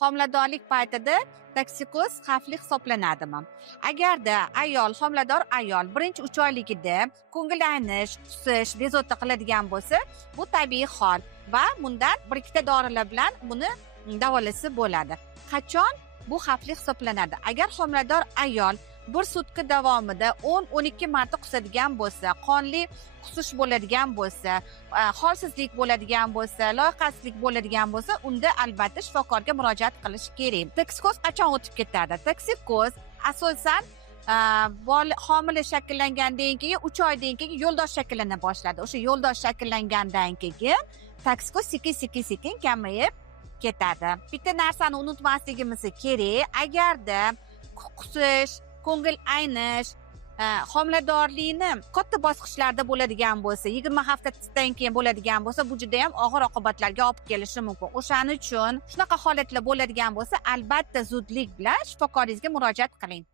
homiladorlik paytida toksikoz xavfli hisoblanadimi? Agarda homilador ayol birinchi 3 oyligida ko'ngil aynish, qusish, bezovta qiladigan bo'lsa, bu tabiiy hol va bundan bir ikkita dorilar bilan buni davolasa bo'ladi. Qachon bu xavfli hisoblanadi? Agar homilador ayol bir sutka davomida 10-12 marta qusadigan bo'lsa, qonli qusish bo'ladigan bo'lsa, holsizlik bo'ladigan bo'lsa, loyqasizlik bo'ladigan bo'lsa, unda albatta shifokorga murojaat qilish kerak. Toksikoz qachon o'tib ketadi? Toksikoz asosan homila shakllangandan keyin 3 oydan keyin yo'ldosh shakllana boshladi. O'sha yo'ldosh shakllangandan keyin toksikoz sekin kamayib ketadi. Bitta narsani unutmasligimiz kerak. Agarda qusish, ko'ngil aynish, homiladorlikni katta bosqichlarda bo'ladigan bo'lsa, 20 haftadan keyin bo'ladigan bo'lsa, bu juda ham og'ir oqibatlarga olib kelishi mumkin. O'shaning uchun shunaqa holatlar bo'ladigan bo'lsa, albatta zudlik bilan shifokoringizga murojaat qiling.